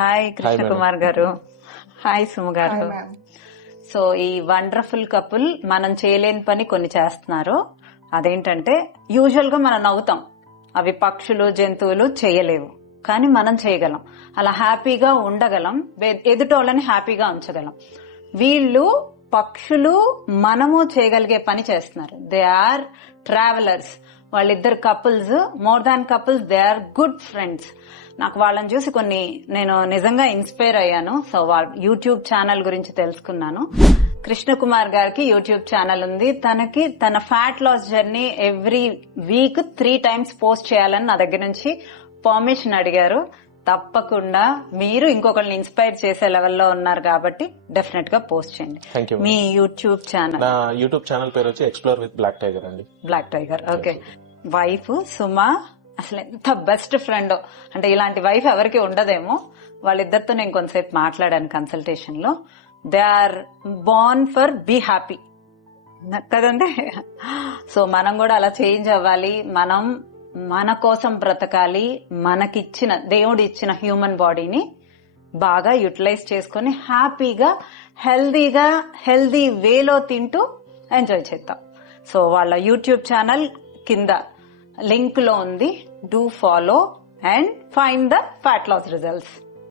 Hi Krishna Kumar గారు. Hi Suma గారు. Hi ma'am. So ఈ వండర్ఫుల్ కపుల్ మనం చేయలేని పని కొన్ని చేస్తున్నారు. అదేంటంటే యూజువల్ గా మనం నవ్వుతాం, అవి పక్షులు జంతువులు చేయలేవు, కానీ మనం చేయగలం. అలా హ్యాపీగా ఉండగలం, ఎదుటోళ్ళని హ్యాపీగా ఉంచగలం. వీళ్ళు పక్షులు మనము చేయగలిగే పని చేస్తున్నారు. They are travellers. వాళ్ళిద్దరు couples, more than couples, they are good friends. నాకు వాళ్ళని చూసి నేను నిజంగా ఇన్స్పైర్ అయ్యాను. సో వాళ్ళ యూట్యూబ్ ఛానల్ గురించి తెలుసుకున్నాను. కృష్ణ కుమార్ గారికి యూట్యూబ్ ఛానల్ ఉంది. తనకి తన fat loss journey every week 3 times post చేయాలని నా దగ్గర నుంచి పర్మిషన్ అడిగారు. తప్పకుండా మీరు ఇంకొకరిని ఇన్స్పైర్ చేసే లెవెల్లో ఉన్నారు కాబట్టి డెఫినెట్ గా పోస్ట్ చేయండి. మీ యూట్యూబ్ ఛానల్? నా యూట్యూబ్ ఛానల్ పేరు వచ్చి ఎక్స్ప్లోర్ విత్ బ్లాక్ టైగర్ అండి. Black tiger. Okay. Wife Suma అసలు ఎంత బెస్ట్ ఫ్రెండ్ అంటే, ఇలాంటి వైఫ్ ఎవరికి ఉండదేమో. వాళ్ళిద్దరితో నేను కొంతసేపు మాట్లాడాను కన్సల్టేషన్ లో. They are born for be happy కదండి. సో మనం కూడా అలా చేంజ్ అవ్వాలి. మనం మన కోసం బ్రతకాలి. మనకిచ్చిన దేవుడు ఇచ్చిన హ్యూమన్ బాడీని బాగా యూటిలైజ్ చేసుకుని హ్యాపీగా హెల్దీ వేలో తింటూ ఎంజాయ్ చేద్దాం. సో వాళ్ళ యూట్యూబ్ ఛానల్ కింద లింక్ లో ఉంది. Do follow and find the fat loss results.